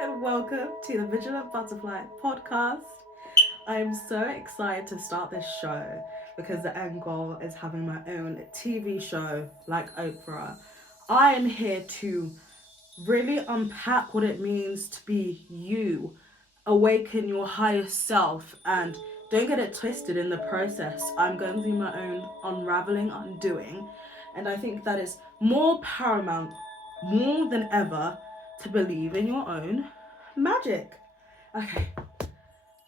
and welcome to the Vigilant Butterfly Podcast. I am so excited to start this show because the end goal is having my own TV show like Oprah. I am here to really unpack what it means to be you, awaken your higher self, and don't get it twisted in the process. I'm going through my own unraveling, undoing, and I think that is more paramount, more than ever, to believe in your own magic. Okay,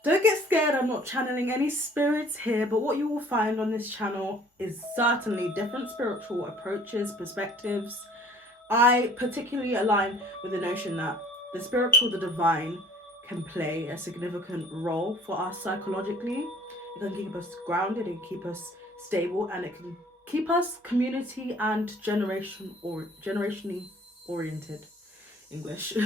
don't get scared, I'm not channeling any spirits here, but what you will find on this channel is certainly different spiritual approaches, perspectives. I particularly align with the notion that the spiritual, the divine, can play a significant role for us psychologically. It can keep us grounded, it can keep us stable, and it can keep us community and generationally oriented. English.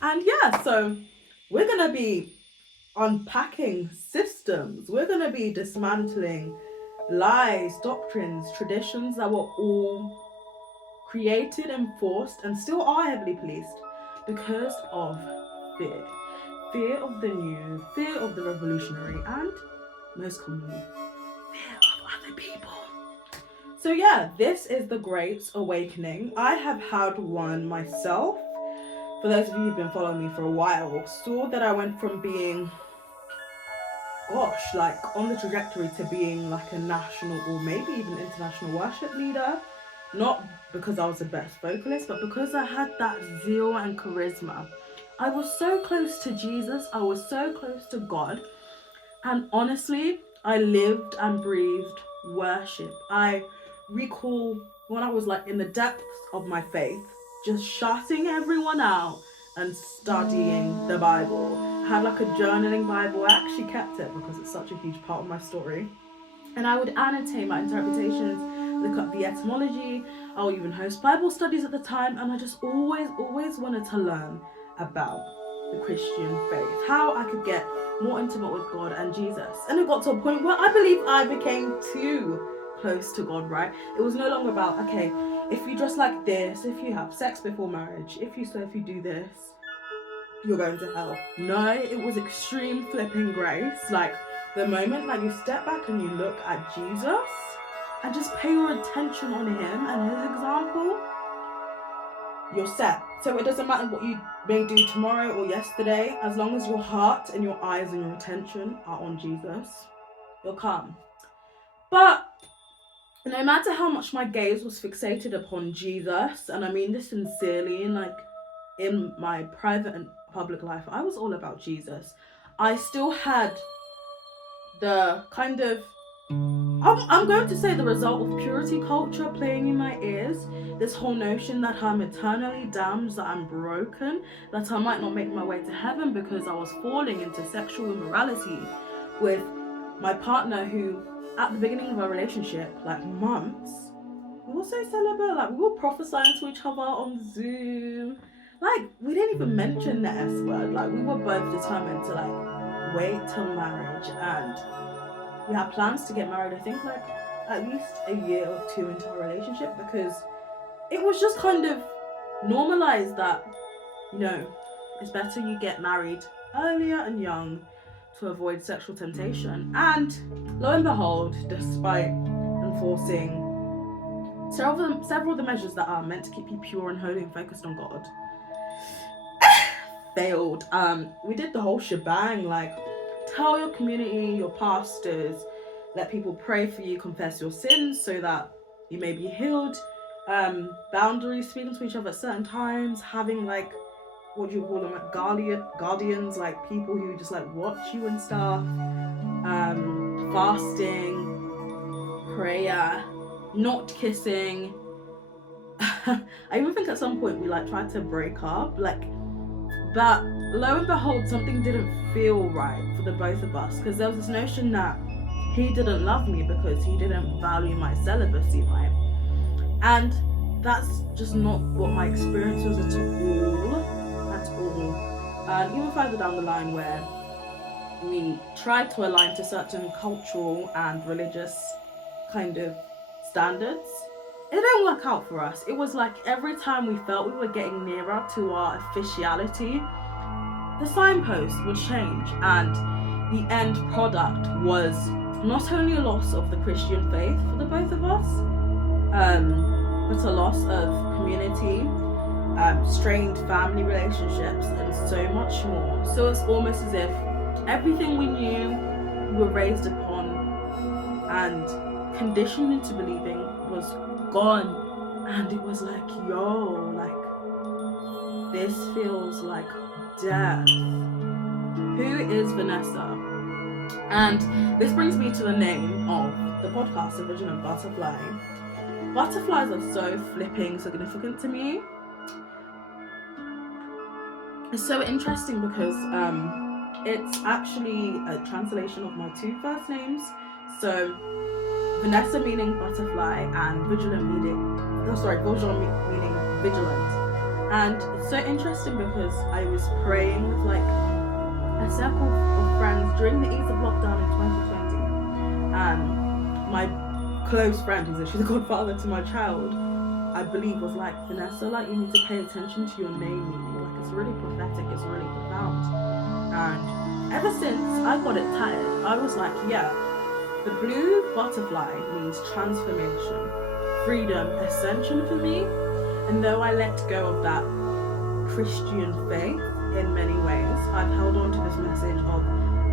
And yeah, so we're going to be unpacking systems. We're going to be dismantling lies, doctrines, traditions that were all created, enforced, and still are heavily policed because of fear. Fear of the new, fear of the revolutionary, and most commonly, fear of other people. So yeah, this is the Great Awakening. I have had one myself. For those of you who've been following me for a while, saw that I went from being, like on the trajectory to being like a national or maybe even international worship leader. Not because I was the best vocalist, but because I had that zeal and charisma. I was so close to Jesus, I was so close to God, and honestly, I lived and breathed worship. I recall when I was like in the depths of my faith, just shutting everyone out and studying the Bible. I had like a journaling Bible. I actually kept it because it's such a huge part of my story. And I would annotate my interpretations, look up the etymology. I would even host Bible studies at the time, and I just always wanted to learn about the Christian faith, how I could get more intimate with God and Jesus. And it got to a point where I believe I became too close to God, right? It was no longer about, okay, if you dress like this, if you have sex before marriage, if you do this, you're going to hell. No, it was extreme flipping grace. Like the moment that you step back and you look at Jesus and just pay your attention on him and his example, you're set. So it doesn't matter what you may do tomorrow or yesterday, as long as your heart and your eyes and your attention are on Jesus, you'll come. But no matter how much my gaze was fixated upon Jesus, and I mean this sincerely, like in my private and public life, I was all about Jesus. I still had the kind of, I'm going to say the result of purity culture playing in my ears. This whole notion that I'm eternally damned, that I'm broken, that I might not make my way to heaven because I was falling into sexual immorality with my partner who, at the beginning of our relationship, like months, we were so celibate, like we were prophesying to each other on Zoom. Like, we didn't even mention the S word. Like, we were both determined to like wait till marriage, and we had plans to get married, I think like at least a year or two into our relationship, because it was just kind of normalized that, you know, it's better you get married earlier and young to avoid sexual temptation. And lo and behold, despite enforcing several of the measures that are meant to keep you pure and holy and focused on God, failed. We did the whole shebang, like tell your community, your pastors, let people pray for you, confess your sins so that you may be healed. Boundaries, speaking to each other at certain times, having like, what do you call them, like guardians, like people who just like watch you and stuff. Fasting, prayer, not kissing. I even think at some point we like tried to break up, like, but lo and behold, something didn't feel right for the both of us, because there was this notion that he didn't love me because he didn't value my celibacy, right? And that's just not what my experience was at all. And even further down the line, where we tried to align to certain cultural and religious kind of standards, it didn't work out for us. It was like every time we felt we were getting nearer to our officiality, the signpost would change, and the end product was not only a loss of the Christian faith for the both of us, but a loss of community, strained family relationships, and so much more. So it's almost as if everything we knew, we were raised upon and conditioned into believing was gone. And it was like, yo, like, this feels like death. Who is Vanessa? And this brings me to the name of the podcast, The Vigilant Butterfly. Butterflies are so flipping significant to me. It's so interesting because it's actually a translation of my two first names. So Vanessa meaning butterfly and vigilant meaning vigilant. And it's so interesting because I was praying with like a circle of friends during the ease of lockdown in 2020. And my close friend, who's actually the godfather to my child, I believe was like, Vanessa, like, you need to pay attention to your name meaning. Like, it's really prophetic, it's really profound. And ever since I got it tired, I was like, yeah, the blue butterfly means transformation, freedom, ascension for me. And though I let go of that Christian faith in many ways, I've held on to this message of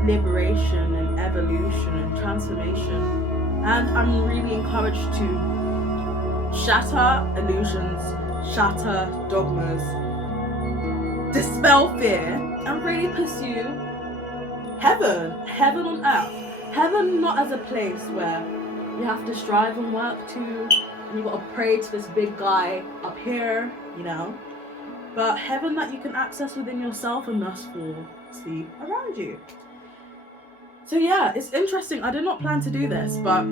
liberation and evolution and transformation. And I'm really encouraged to shatter illusions, shatter dogmas, dispel fear, and really pursue heaven on earth. Heaven not as a place where you have to strive and work to, and you gotta pray to this big guy up here, you know, but heaven that you can access within yourself and thus fall asleep around you. So yeah, it's interesting. I did not plan to do this, but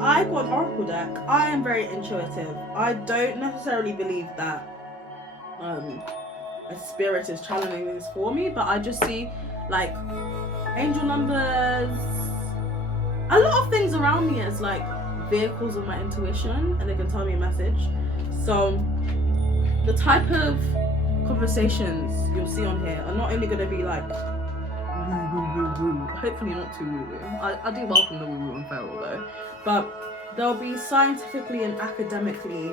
I got an oracle deck. I am very intuitive. I don't necessarily believe that a spirit is channeling this for me, but I just see like angel numbers, a lot of things around me as like vehicles of my intuition, and they can tell me a message. So the type of conversations you'll see on here are not only going to be like woo, hopefully not too woo. I do welcome the woo and feral though, but they'll be scientifically and academically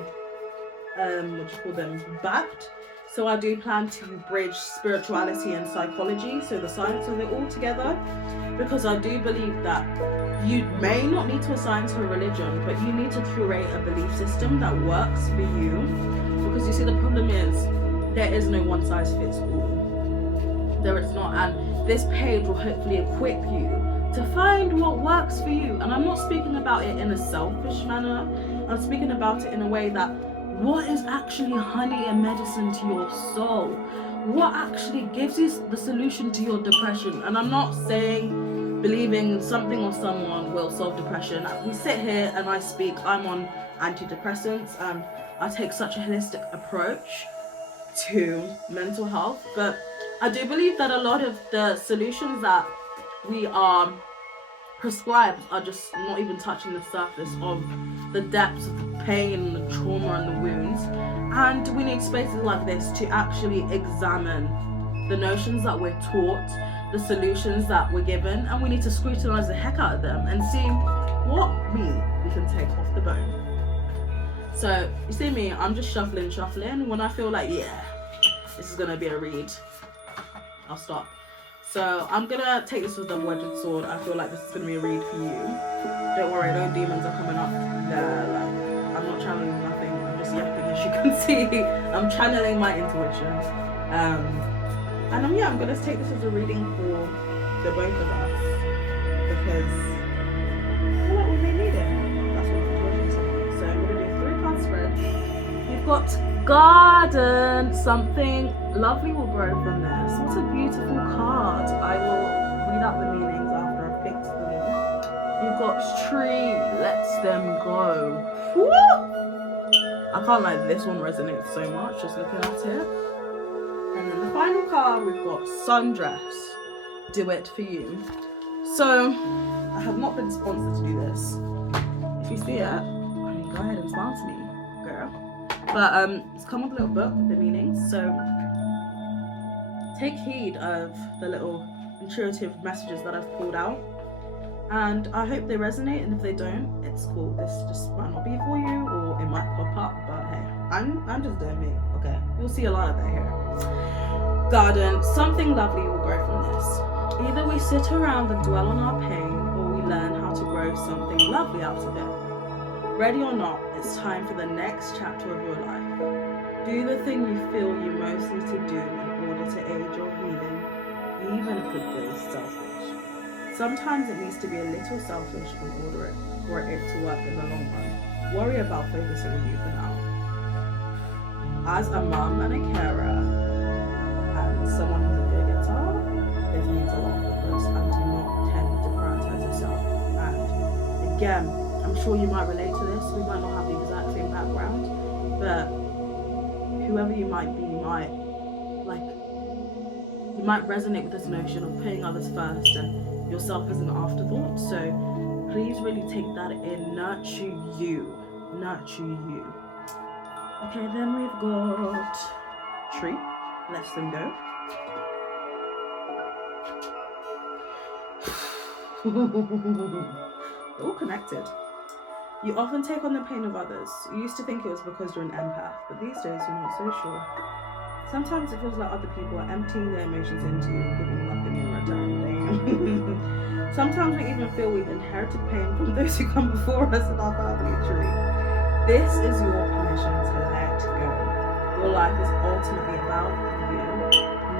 backed. So I do plan to bridge spirituality and psychology, so the science of it all together, because I do believe that you may not need to assign to a religion, but you need to curate a belief system that works for you. Because you see, the problem is there is no one size fits all. There is not, and this page will hopefully equip you to find what works for you. And I'm not speaking about it in a selfish manner. I'm speaking about it in a way that what is actually honey and medicine to your soul? What actually gives you the solution to your depression? And I'm not saying believing something or someone will solve depression. We sit here and I speak, I'm on antidepressants, and I take such a holistic approach to mental health. But I do believe that a lot of the solutions that we are prescribed are just not even touching the surface of the depths of the pain, the trauma, and the wounds. And we need spaces like this to actually examine the notions that we're taught, the solutions that we're given, and we need to scrutinize the heck out of them and see what meat we can take off the bone. So you see me, I'm just shuffling. When I feel like, yeah, this is gonna be a read, I'll stop. So I'm gonna take this with a double-edged sword. I feel like this is gonna be a read for you. Don't worry, no demons are coming up there. Like, I'm not channeling nothing. I'm just yapping, as you can see. I'm channeling my intuition. And I'm gonna take this as a reading for the both of us, because I feel like we may need it. That's what I'm saying. So I'm gonna do 3 card spread. We've got garden. Something lovely will grow from this. What a beautiful card. I will read out the meanings after I've picked them. You've got tree, lets them go. Woo! I can't lie, this one resonates so much just looking at it. And then the final card, we've got sundress, do it for you. So I have not been sponsored to do this. If you see it, I mean, go ahead and sponsor me, girl. But it's come with a little book with the meanings, so take heed of the little intuitive messages that I've pulled out, and I hope they resonate, and if they don't, it's cool. This just might not be for you, or it might pop up, but hey, I'm just doing me, okay? You'll see a lot of that here. Garden, something lovely will grow from this. Either we sit around and dwell on our pain, or we learn how to grow something lovely out of it. Ready or not, it's time for the next chapter of your life. Do the thing you feel you most need to do in order to aid your healing, even if it feels selfish. Sometimes it needs to be a little selfish in order for it to work in the long run. Worry about focusing on you for now. As a mum and a carer, and someone who's a go-getter, this means a lot because I do not tend to prioritize yourself. And again, I'm sure you might relate to this. We might not have the exact same background, but whoever you might be, you might resonate with this notion of putting others first and yourself as an afterthought. So please really take that in. Nurture you. Okay, then we've got tree. Let's them go. All connected. You often take on the pain of others. You used to think it was because you're an empath, but these days you're not so sure. Sometimes it feels like other people are emptying their emotions into you and giving nothing in return. Sometimes we even feel we've inherited pain from those who come before us in our family tree. This is your permission to let go. Your life is ultimately about you,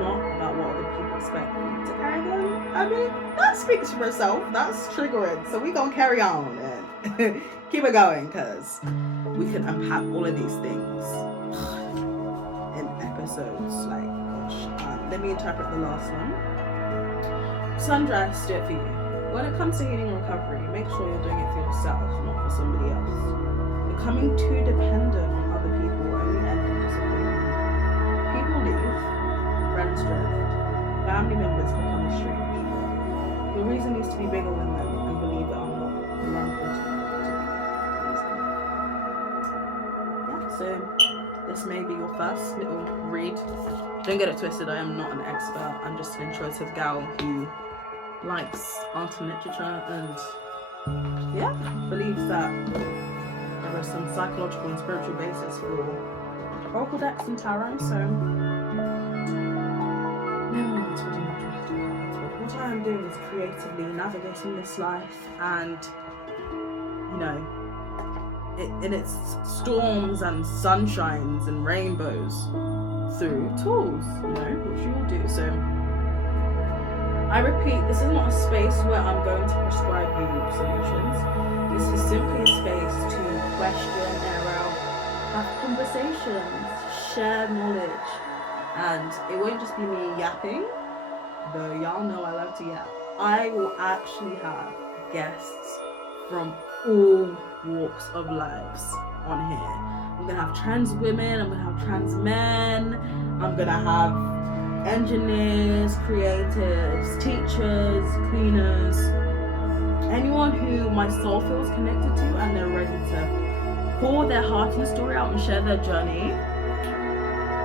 not about what other people expect you to carry them. I mean, that speaks for itself. That's triggering. So we're going to carry on and keep it going, because we can unpack all of these things in episodes. Like, gosh. Let me interpret the last one. Sundress, do it for you. When it comes to healing and recovery, make sure you're doing it for yourself, not for somebody else. Becoming too dependent on other people only end in disappointment. People leave, friends drift, family members become estranged. Your reason needs to be bigger than them, and believe it or not, you are important to be. Yeah, so this may be your first little read. Don't get it twisted, I am not an expert. I'm just an intuitive gal who likes art and literature and believes that there is some psychological and spiritual basis for oracle decks and tarot. So what I am doing is creatively navigating this life, and in its storms and sunshines and rainbows through tools, which you will do. So I repeat, this is not a space where I'm going to prescribe you solutions. This is simply a space to question, air out, have conversations, share knowledge, and it won't just be me yapping, though y'all know I love to yap. I will actually have guests from all walks of lives on here. I'm gonna have trans women, I'm gonna have trans men, I'm gonna have engineers, creatives, teachers, cleaners, anyone who my soul feels connected to and they're ready to pour their heart and story out and share their journey.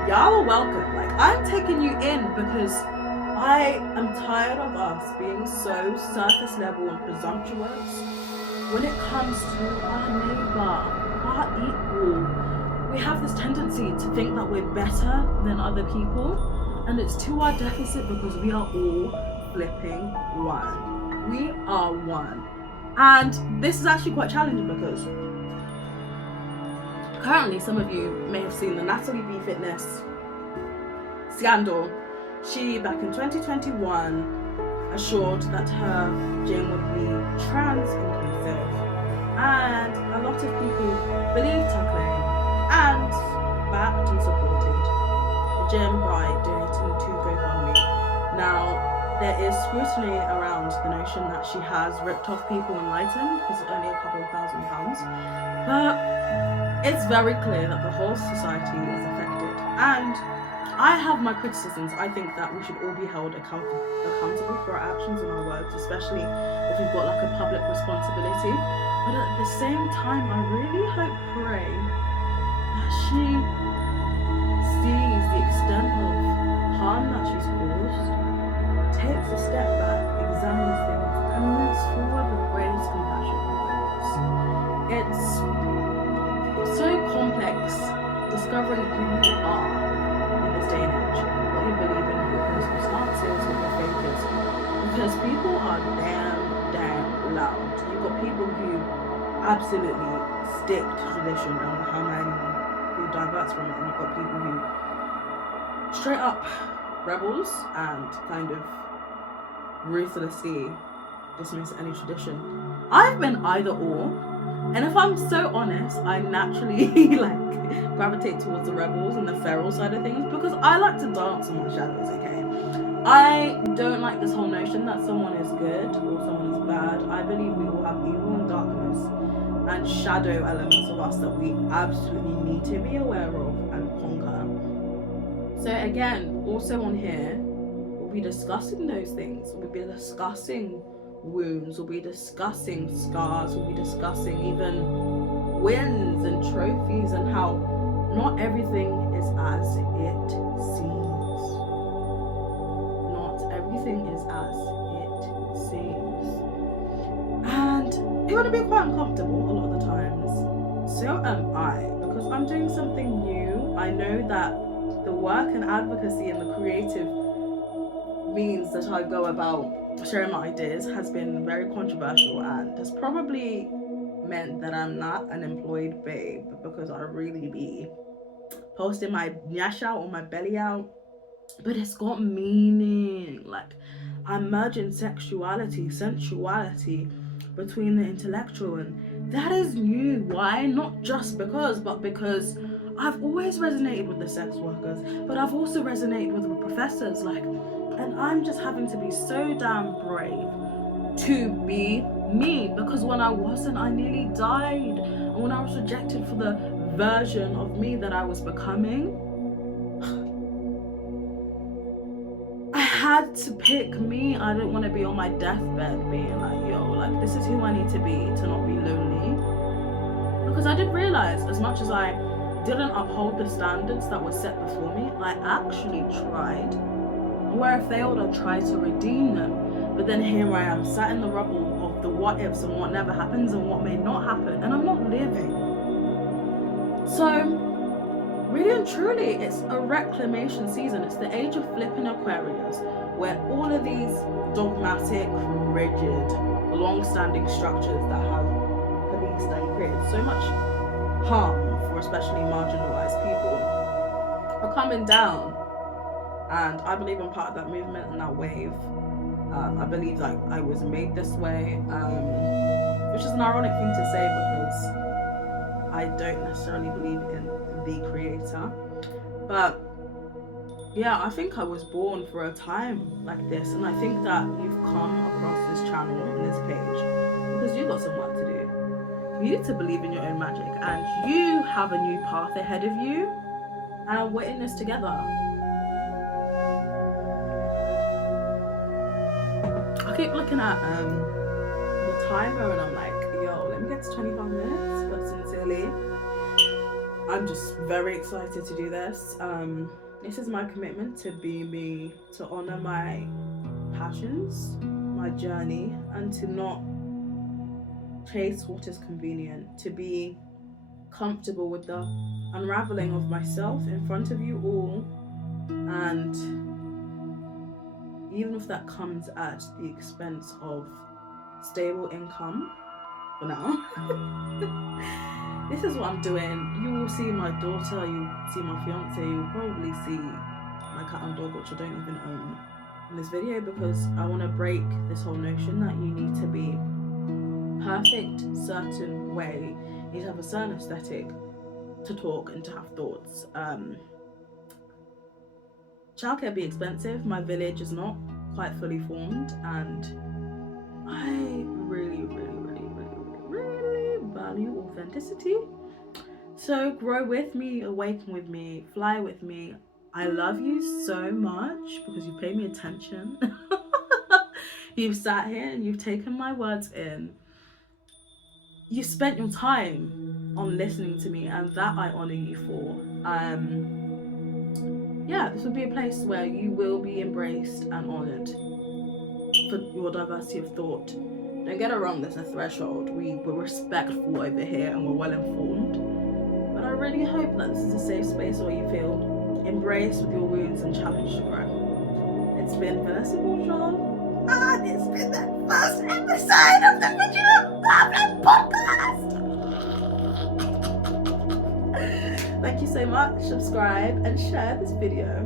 Y'all are welcome. Like, I'm taking you in because I am tired of us being so surface level and presumptuous when it comes to our neighbor, our equal. We have this tendency to think that we're better than other people. And it's to our deficit because we are all flipping one. We are one. And this is actually quite challenging because currently some of you may have seen the Natalie B Fitness scandal. She, back in 2021, assured that her gym would be trans inclusive. And a lot of people believed her claim and backed and supported the gym by donating to GoFundMe. Now, there is scrutiny around the notion that she has ripped off people enlightened because it's only a couple of £1,000. But it's very clear that the whole society is affected. And I have my criticisms. I think that we should all be held accountable for our actions and our words, especially if we've got like a public responsibility. But at the same time, I really hope, pray, that she sees the extent of harm that she's caused, takes a step back, examines things, and moves forward with grace, compassion, and kindness. It's so complex discovering who you are in this day and age, what you believe in, what your personal stance is, what your faith is, because people are damn loud. You've got people who absolutely stick to tradition and how anyone who diverts from it, and you've got people who straight up rebels and kind of ruthlessly dismiss any tradition. I've been either or, and if I'm so honest, I naturally gravitate towards the rebels and the feral side of things, because I like to dance on my shadows, okay? I don't like this whole notion that someone is good or someone is bad. I believe we all have evil and darkness and shadow elements of us that we absolutely need to be aware of and conquer. So again, also on here, we'll be discussing those things. We'll be discussing wounds, we'll be discussing scars, we'll be discussing even wins and trophies, and how not everything is as it seems. Not everything is as it seems. And you're going to be quite uncomfortable a lot of the times. So am I, because I'm doing something new. I know that the work and advocacy and the creative means that I go about sharing my ideas has been very controversial, and has probably meant that I'm not an employed babe, because I really be posting my nyash out or my belly out, but it's got meaning. Like, I'm merging sexuality, sensuality between the intellectual, and that is new. Why? Not just because, but because I've always resonated with the sex workers, but I've also resonated with the professors, and I'm just having to be so damn brave to be me, because when I wasn't, I nearly died. And when I was rejected for the version of me that I was becoming, I had to pick me. I didn't want to be on my deathbed being like, yo, this is who I need to be to not be lonely. Because I did realize, as much as I didn't uphold the standards that were set before me, I actually tried. Where I failed, I tried to redeem them. But then here I am, sat in the rubble of the what ifs and what never happens and what may not happen, and I'm not living. So, really and truly, it's a reclamation season. It's the age of flipping Aquarius, where all of these dogmatic, rigid, long-standing structures that have policed and created so much harm for especially marginalized people are coming down. And I believe I'm part of that movement and that wave. I believe I was made this way, which is an ironic thing to say, because I don't necessarily believe in the creator. But yeah, I think I was born for a time like this, and I think that you've come across this channel and this page because you've got some work to do. You need to believe in your own magic, and you have a new path ahead of you, and we're in this together. I keep looking at the timer, and I'm like, yo, let me get to 25 minutes, but sincerely, I'm just very excited to do this. This is my commitment to be me, to honor my passions, my journey, and to not chase what is convenient, to be comfortable with the unraveling of myself in front of you all, and even if that comes at the expense of stable income for now. This is what I'm doing. You will see my daughter, you'll see my fiance, you'll probably see my cat and dog, which I don't even own, in this video, because I want to break this whole notion that you need to be perfect, certain way, you need to have a certain aesthetic to talk and to have thoughts. Childcare be expensive. My village is not quite fully formed, and I really value authenticity. So grow with me, awaken with me, fly with me. I love you so much because you've paid me attention. You've sat here and you've taken my words in. you spent your time on listening to me, and that I honour you for. Yeah, this will be a place where you will be embraced and honoured for your diversity of thought. Don't get it wrong, there's a threshold. We're respectful over here and we're well informed. But I really hope that this is a safe space where you feel embraced with your wounds and challenged to grow. It's been Vanessa Bourgeon, and it's been the first episode of the Vigilant Butterfly Podcast. Thank you so much. Subscribe and share this video.